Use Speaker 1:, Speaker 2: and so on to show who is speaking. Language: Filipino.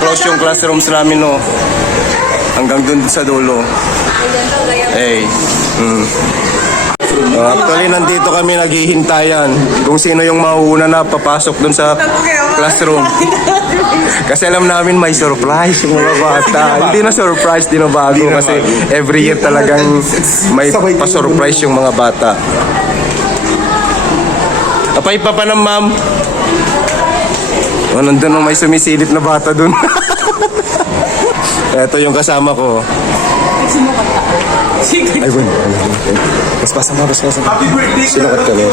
Speaker 1: close yung classrooms namin, no. Hanggang dun sa dulo. Hey. Mm. Oh, actually, nandito kami naghihintayan kung sino yung mauuna na papasok dun sa classroom. Kasi alam namin may surprise yung mga bata. Hindi na surprise, di na bago. Kasi every year talagang may pa-surprise yung mga bata. Apay pa pa ng ma'am. Oh, nandun oh, may sumisilip na bata dun. Ito yung kasama ko. Ay, bon. Mas pasama, mas pasama.
Speaker 2: Happy birthday,
Speaker 1: Sinukat kami.